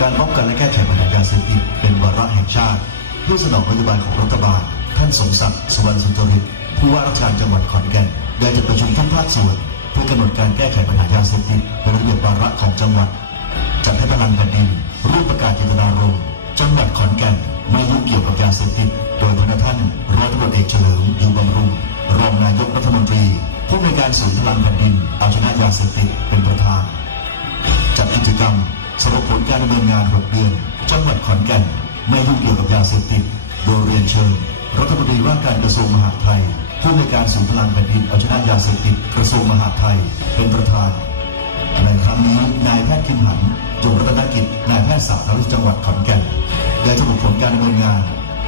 การป้องกันและแก้ไขปัญหายาเสพติดเป็นวาระแห่งชาติ เพื่อสนองนโยบายของรัฐบาล ท่านสมศักดิ์สวรรณสุนทริตผู้ว่าราชการจังหวัดขอนแก่นได้จัดประชุมทุกภาคส่วน เพื่อกำหนดการแก้ไขปัญหายาเสพติดเป็นระเบียบวาระของจังหวัดจัดให้พลังแผ่นดินรูปประกาศเจตนารมณ์จังหวัดขอนแก่นไม่ยุ่งเกี่ยวกับยาเสพติดโดยพระท่านร้อยตำรวจเอกเฉลิมอยู่บำรุงรองนายกรัฐมนตรี ผู้ในการศูนย์พลังแผ่นดินเอาชนะยาเสพติดเป็นประธาน จัดกิจกรรม สรุปผลการดำเนินงาน 6 เดือน จังหวัดขอนแก่นไม่ยุ่งเกี่ยวกับยาเสพติด โดยเรียนเชิญ รัฐมนตรีว่าการกระทรวงมหาดไทย ผู้ในการศูนย์พลังแผ่นดินเอาชนะยาเสพติดกระทรวงมหาดไทย เป็นประธาน ในครั้งนี้นายแพทย์คิมหันจงรัตนกิจ นายแพทย์สาธารณสุขจังหวัดขอนแก่น ได้สรุปผลการดำเนินงาน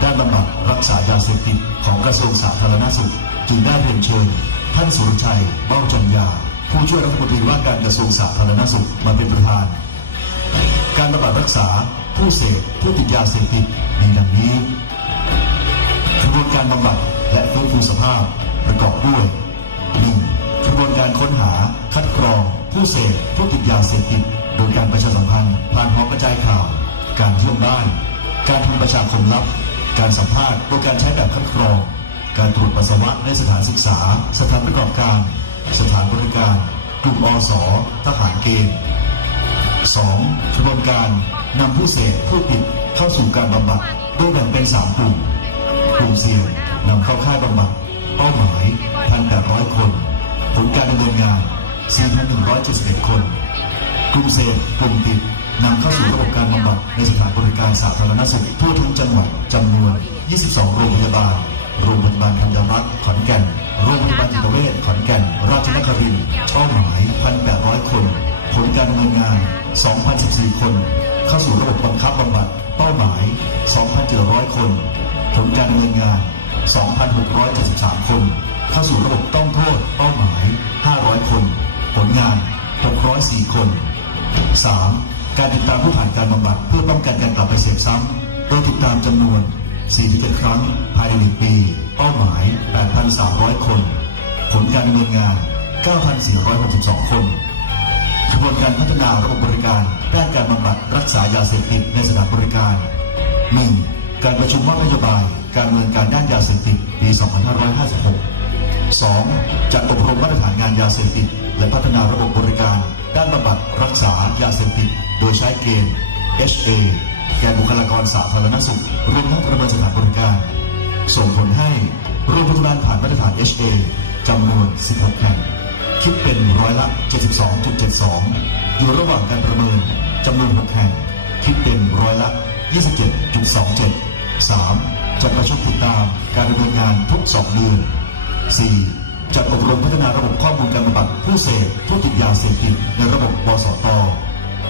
ด้านบำบัดรักษายาเสพติดของกระทรวงสาธารณสุข จึงได้เรียนเชิญ ท่านสุรชัยเบ้าจันยา ผู้ช่วยรัฐมนตรีว่าการกระทรวงสาธารณสุขมาเป็นประธาน การบำบัดรักษาผู้เสพผู้ติดยาเสพติดมีดังนี้กระบวนการบำบัดและฟื้นฟูสภาพประกอบด้วย 1. กระบวนการค้นหาคัดกรอง ผู้เสพผู้ติดยาเสพติดโดยการประชาสัมพันธ์ ผ่านหอกระจายข่าว การเที่ยวบ้าน การทำประชาคมลับ การสัมภาษณ์โดยการใช้แบบคัดกรอง การตรวจปัสสาวะในสถานศึกษา สถานประกอบการ สถานบริการ กลุ่มอสทหารเกณฑ์ 2. กระบวนการนำผู้เสพผู้ติดเข้าสู่การบำบัดโดยแบ่งเป็น 3 กลุ่ม กลุ่มเสี่ยงนำเข้าค่ายบำบัดเป้าหมาย 1,800 คน ผลการดำเนินงาน 4,171 คน กลุ่มเสพกลุ่มติดนำเข้าสู่ระบบการบำบัดในสถานบริการสาธารณสุขทั่วทั้งจังหวัดจำนวน 22 โรงพยาบาล โรงพยาบาลธัญรักษ์ขอนแก่น โรงพยาบาลจิตเวชขอนแก่น ราชนครินทร์เป้าหมาย 1,800 คน ผลการดำเนินงาน 2,014 คน เข้าสู่ระบบบังคับบำบัดเป้าหมาย 2,700 คน ผลการดำเนินงาน 2,673 คน เข้าสู่ระบบต้องโทษเป้าหมาย 500 คน ผลงาน 604 คน 3. การติดตามผู้ผ่านการบำบัดเพื่อป้องกันการกลับไปเสพซ้ำโดยติดตามจำนวน 47 ครั้งภายใน 1 ปี เป้าหมาย 8,300 คน ผลการดำเนินงาน 9,462 คน กระบวนการพัฒนาระบบบริการด้านการบำบัดรักษายาเสพติดในสถานบริการ 1. การประชุมมอบนโยบาย การดำเนินการด้านยาเสพติดปี 2556 2. จัดอบรมมาตรฐานงานยาเสพติด และพัฒนาระบบบริการ ด้านบำบัดรักษายาเสพติด โดยใช้เกณฑ์ HA แก่บุคลากรสาธารณสุขรวมทั้งประเมินสถานบริการ ส่งผลให้โรงพยาบาลผ่านมาตรฐาน HA จำนวน 16 แห่ง คิดเป็นร้อยละ 72.72 อยู่ระหว่างการประเมินจำนวน 6 แห่ง คิดเป็นร้อยละ 27.27 3. จัดประชุมติดตามการดำเนินงานทุก 2 เดือน 4. จัดอบรมพัฒนาระบบข้อมูลการบำบัดผู้เสพผู้ติดยาเสพติดในระบบปสต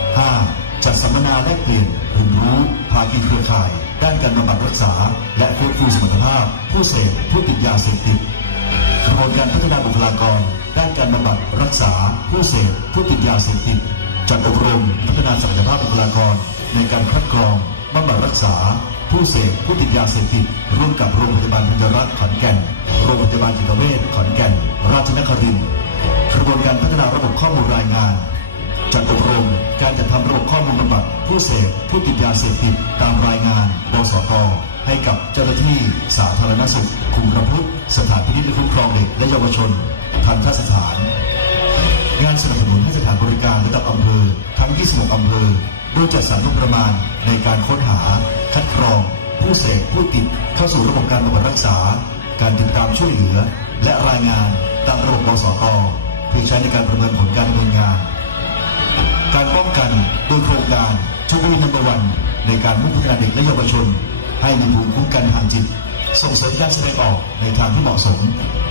5. จัดสัมมนาแลกเปลี่ยนเรียนรู้ภาคีเครือข่าย ด้านการบำบัดรักษา และฟื้นฟูสมรรถภาพ ผู้เสพผู้ติดยาเสพติด บวนการพัฒนาบุคลากร ด้านการบำบัดรักษา ผู้เสพผู้ติดยาเสพติดจัดอบรมพัฒนาศักยภาพบุคลากร ในการคัดกรองบำบัดรักษา ผู้เสพผู้ติดยาเสพติดร่วมกับโรงพยาบาลธัญรักษ์ขอนแก่น โรงพยาบาลจิตเวชขอนแก่น ราชนครินทร์กระบวนการพัฒนาระบบข้อมูลรายงาน จัดอบรมการจัดทำระบบข้อมูลบำบัดผู้เสพผู้ติดยาเสพติดตามรายงานบสตให้กับเจ้าหน้าที่สาธารณสุข คุมประพฤติสถานพินิจและคุ้มครองเด็กและเยาวชน ทันทสถาน งานสนับสนุนให้สถานบริการระดับอำเภอ ทั้ง 26 อำเภอโดยจัดสรรงบประมาณในการค้นหา คัดกรอง ผู้เสพผู้ติดเข้าสู่ระบบการบำบัดรักษา การติดตามช่วยเหลือ และรายงานตามระบบบสตเพื่อใช้ในการประเมินผลการดำเนินงาน การป้องกันโดยโครงการชูวีนัมบวันในการมุ่งพัฒนาเด็กและเยาวชน ให้มีภูมิคุ้มกันทางจิต ส่งเสริมการแสดงออกในทางที่เหมาะสม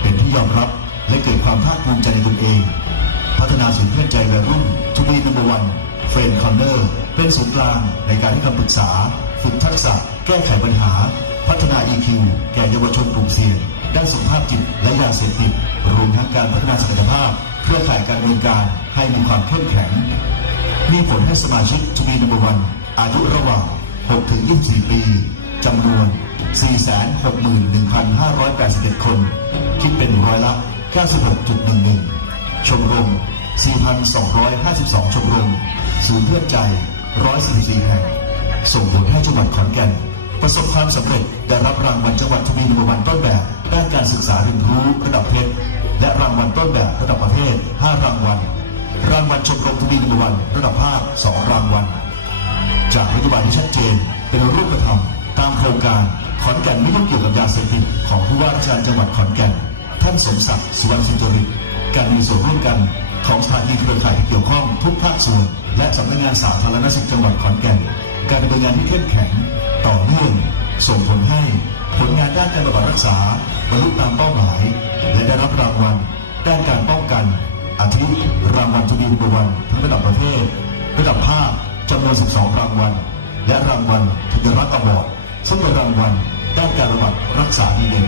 เป็นที่ยอมรับและเกิดความภาคภูมิใจในตนเอง พัฒนาศูนย์เพื่อนใจวัยรุ่นทูบีนัมเบอร์วันเฟรนคอนเนอร์เป็นศูนย์กลางในการให้คำปรึกษา ฝึกทักษะ แก้ไขปัญหา พัฒนา EQ แก่เยาวชนกลุ่มเสี่ยง ด้านสุขภาพจิตและยาเสพติดรวมทั้งการพัฒนาศักยภาพ เครือข่ายการดำเนินการให้มีความเข้มแข็ง มีผลให้สมาชิกจะมีนัมเบอร์วันอายุระหว่าง 6-24 ปี จำนวน 461,581 คน คิดเป็นร้อยละ 96.11 ชมรม 4,252 ชมรม ศูนย์เพื่อใจ 144 แห่ง ส่งผลให้จังหวัดขอนแก่น ประสบความสำเร็จได้รับรางวัลจังหวัดทวีนวันต้นแบบด้านการศึกษาเรียนรู้ระดับเพชรและรางวัลต้นแบบระดับประเทศ 5 รางวัล รางวัลชมรมทวีนวันระดับภาค 2 รางวัล จากนโยบายที่ชัดเจนเป็นรูปธรรม ตามโครงการขอนแก่นไม่ยุ่งเกี่ยวกับยาเสพติดของผู้ว่าราชการจังหวัดขอนแก่น ท่านสมศักดิ์สุวรรณสุนทริตการมีส่วนร่วมกันของสถานีเครือข่ายที่เกี่ยวข้องทุกภาคส่วน และสำนักงานสาธารณสุขจังหวัดขอนแก่น การดำเนินงานที่เข้มแข็งต่อเนื่องส่งผลให้ผลงานด้านการบำบัดรักษาบรรลุตามเป้าหมาย และได้รับรางวัลด้านการป้องกัน อาทิรางวัลทูบีนวันทั้งระดับประเทศ ระดับภาคจำนวน 12 รางวัล และรางวัลธัญรัตน์อวอร์ด สำหรับรางวัลด้านการระบาดรักษาดีเด่น